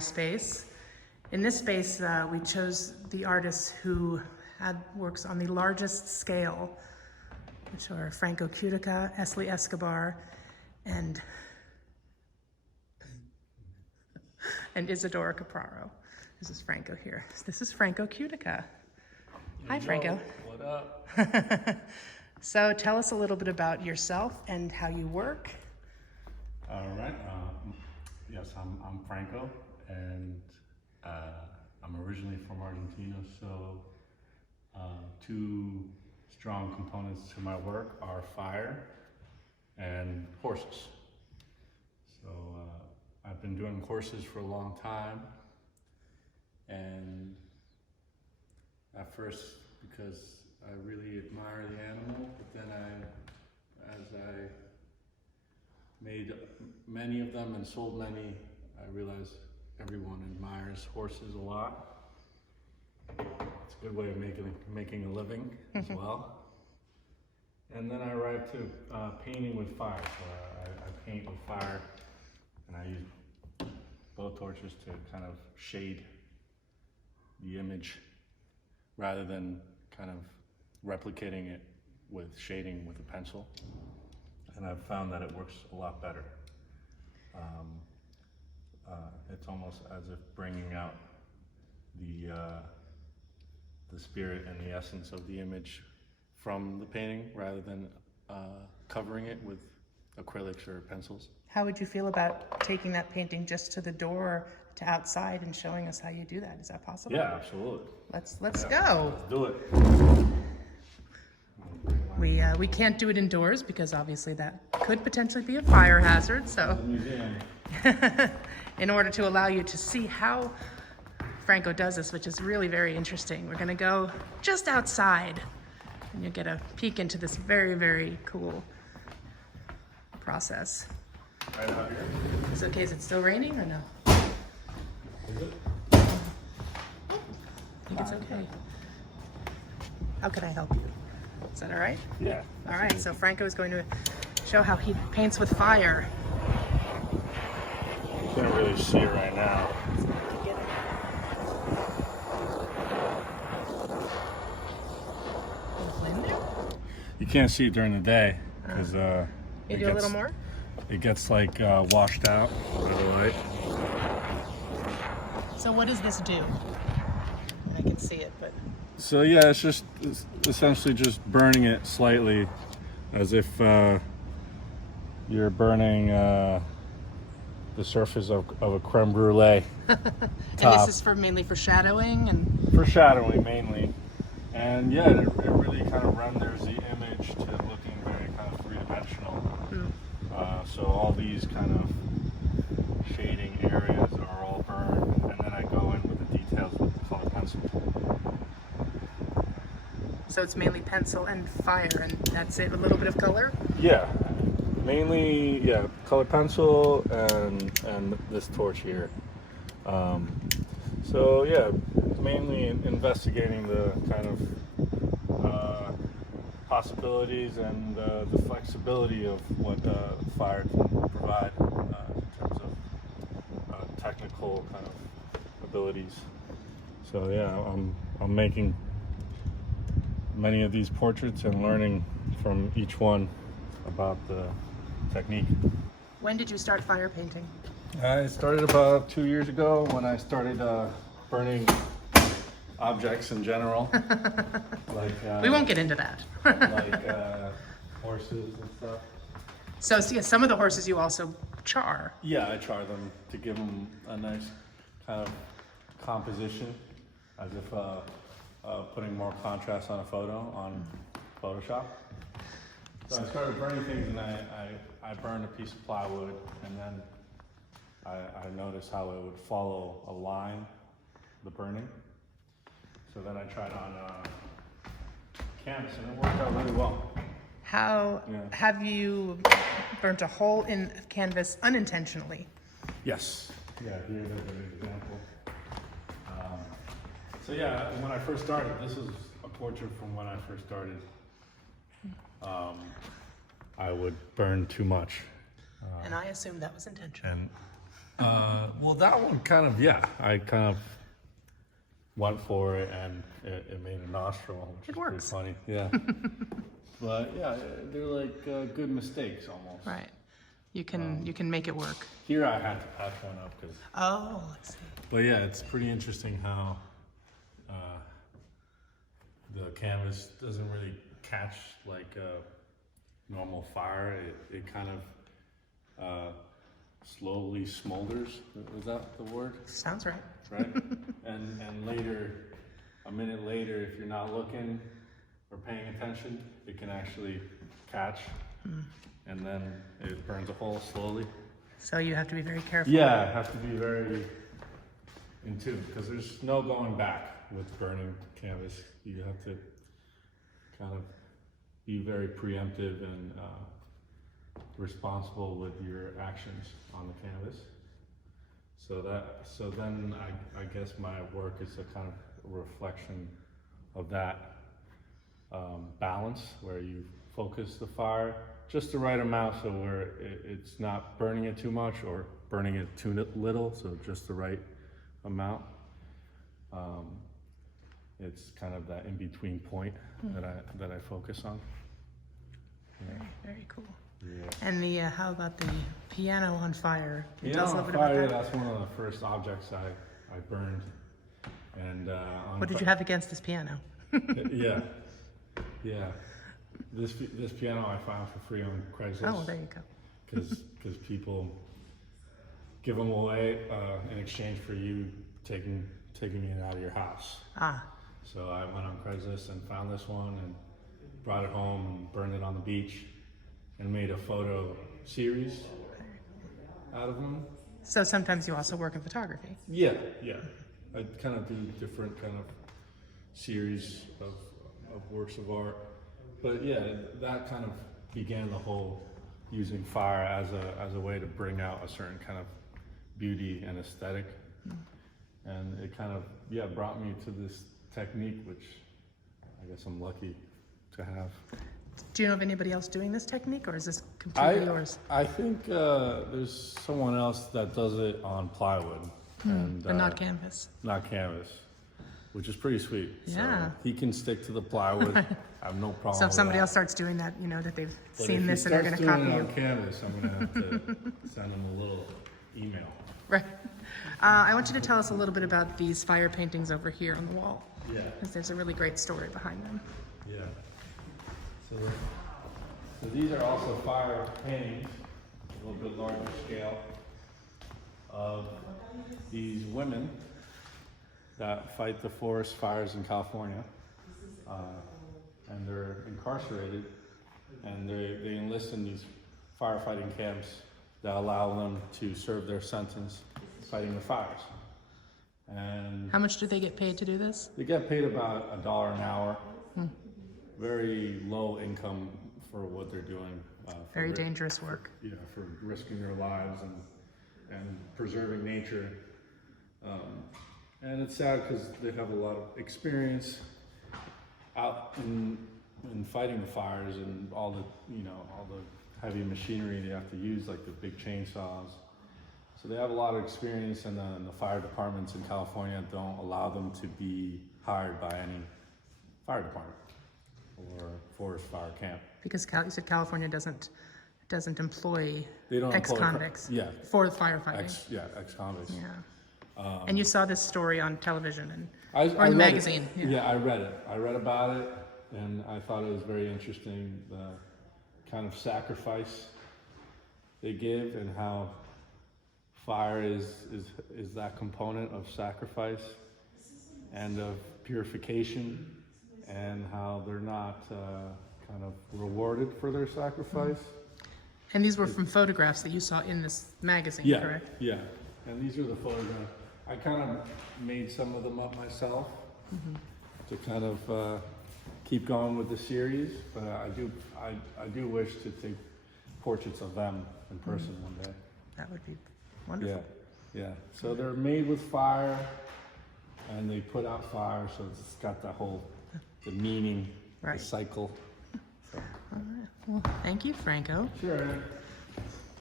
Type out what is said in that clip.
space. In this space, we chose the artists who had works on the largest scale, which are Franco Cuttica, Esli Escobar, and Isadora Capraro. This is Franco here. This is Franco Cuttica. Hi, Franco. What up? So tell us a little bit about yourself and how you work. All right. Yes, I'm Franco, and I'm originally from Argentina. So two strong components to my work are fire and horses. So I've been doing horses for a long time, and at first because I really admire the animal, but then as I made many of them and sold many, I realized everyone admires horses a lot. It's a good way of making a living as well. And then I arrived to painting with fire. So I paint with fire, and I use both torches to kind of shade the image rather than kind of replicating it with shading with a pencil. And I've found that it works a lot better. It's almost as if bringing out the spirit and the essence of the image from the painting rather than covering it with acrylics or pencils. How would you feel about taking that painting just to the door or to outside and showing us how you do that? Is that possible? Yeah, absolutely. Let's go. Let's do it. We can't do it indoors because obviously that could potentially be a fire hazard. So in order to allow you to see how Franco does this, which is really very interesting, we're going to go just outside and you'll get a peek into this very, very cool process. Right out here. Is it okay? Is it still raining or no? Is it? I think it's okay. How can I help you? Is that all right? Yeah. All right, so Franco is going to show how he paints with fire. You can't really see it right now. You can't see it during the day because you do a little more? It gets like washed out by the light. So what does this do? I can see it, but... So yeah, it's essentially just burning it slightly as if you're burning the surface of a creme brulee. And this is mainly for shadowing? And for shadowing mainly. And yeah, it really kind of renders the image to looking very kind of three-dimensional. So all these kind of shading areas are all burned, and then I go in with the details with the color pencil. So it's mainly pencil and fire, and that's it, a little bit of color? Yeah, mainly, yeah, color pencil and this torch here. So yeah, mainly investigating the kind of possibilities and the flexibility of what fire can provide in terms of technical kind of abilities. So yeah, I'm making many of these portraits and learning from each one about the technique. When did you start fire painting? I started about 2 years ago when I started burning objects in general. Like we won't get into that. like horses and stuff. So yeah, some of the horses you also char. Yeah, I char them to give them a nice kind of composition, as if putting more contrast on a photo on Photoshop. So I started burning things, and I burned a piece of plywood, and then I noticed how it would follow a line, the burning. So then I tried on canvas, and it worked out really well. How have you burnt a hole in canvas unintentionally? Yes. Yeah, here's a good example. So yeah, when I first started, this is a portrait from when I first started. I would burn too much. And I assume that was intentional. Well, that one kind of, yeah, I kind of went for it, and it made a nostril, which It is works. pretty funny. Yeah. But yeah, they're like good mistakes almost. Right. You can make it work. Here I had to patch one up because. Oh, let's see. But yeah, it's pretty interesting how the canvas doesn't really catch like normal fire. It kind of slowly smolders. Is that the word? Sounds right. Right? and later, a minute later, if you're not looking or paying attention, it can actually catch, and then it burns a hole slowly. So you have to be very careful. Yeah, it has to be very in tune because there's no going back with burning canvas. You have to kind of be very preemptive and responsible with your actions on the canvas. So then I guess my work is a kind of reflection of that balance where you focus the fire just the right amount so where it's not burning it too much or burning it too little, so just the right amount. It's kind of that in-between point that I focus on. Yeah. Very, very cool. Yeah. And how about the piano on fire? Can you Piano tell us a on little bit fire, about that? that's one of the first objects I burned. And What did you have against this piano? Yeah. This piano I found for free on Craigslist. Oh, there you go. Because people give them away in exchange for you taking it out of your house. Ah, So I went on Craigslist and found this one and brought it home and burned it on the beach and made a photo series out of them. so sometimes you also work in photography. Yeah. I kind of do different kind of series of works of art. But yeah, that kind of began the whole using fire as a way to bring out a certain kind of beauty and aesthetic. And it kind of, brought me to this technique, which I guess I'm lucky to have. Do you know of anybody else doing this technique, or is this completely yours? I think there's someone else that does it on plywood. But not canvas. Not canvas, which is pretty sweet. Yeah. So he can stick to the plywood. I have no problem So if with somebody that. else starts doing that, you know that they've But seen if this he and they're going to starts copy doing you. it on canvas, I'm going to have to send him a little email. Right. I want you to tell us a little bit about these fire paintings over here on the wall, Yeah. because there's a really great story behind them. Yeah. So these are also fire paintings, a little bit larger scale, of these women that fight the forest fires in California. And they're incarcerated, and they enlist in these firefighting camps that allow them to serve their sentence fighting the fires. And How much do they get paid to do this? they get paid about $1 an hour. Very low income for what they're doing. Very dangerous work. Yeah, for risking their lives and preserving nature. And it's sad because they have a lot of experience out in fighting the fires and all the heavy machinery they have to use, like the big chainsaws. So they have a lot of experience, and the fire departments in California don't allow them to be hired by any fire department or forest fire camp. Because you said California doesn't employ They don't employ- ex-convicts Yeah, for firefighting. ex-convicts. Yeah. And you saw this story on television or I in the read magazine. It. Yeah, I read it. I read about it, and I thought it was very interesting, the kind of sacrifice they give and how fire is that component of sacrifice and of purification, and how they're not kind of rewarded for their sacrifice. And these were from photographs that you saw in this magazine, Yeah, correct? yeah. And these are the photographs. I kind of made some of them up myself to kind of keep going with the series, but I do wish to take portraits of them in person one day. That would be wonderful. Yeah. So they're made with fire, and they put out fire, so it's got the meaning, Right. the cycle. So. All right. Well, thank you, Franco. Sure.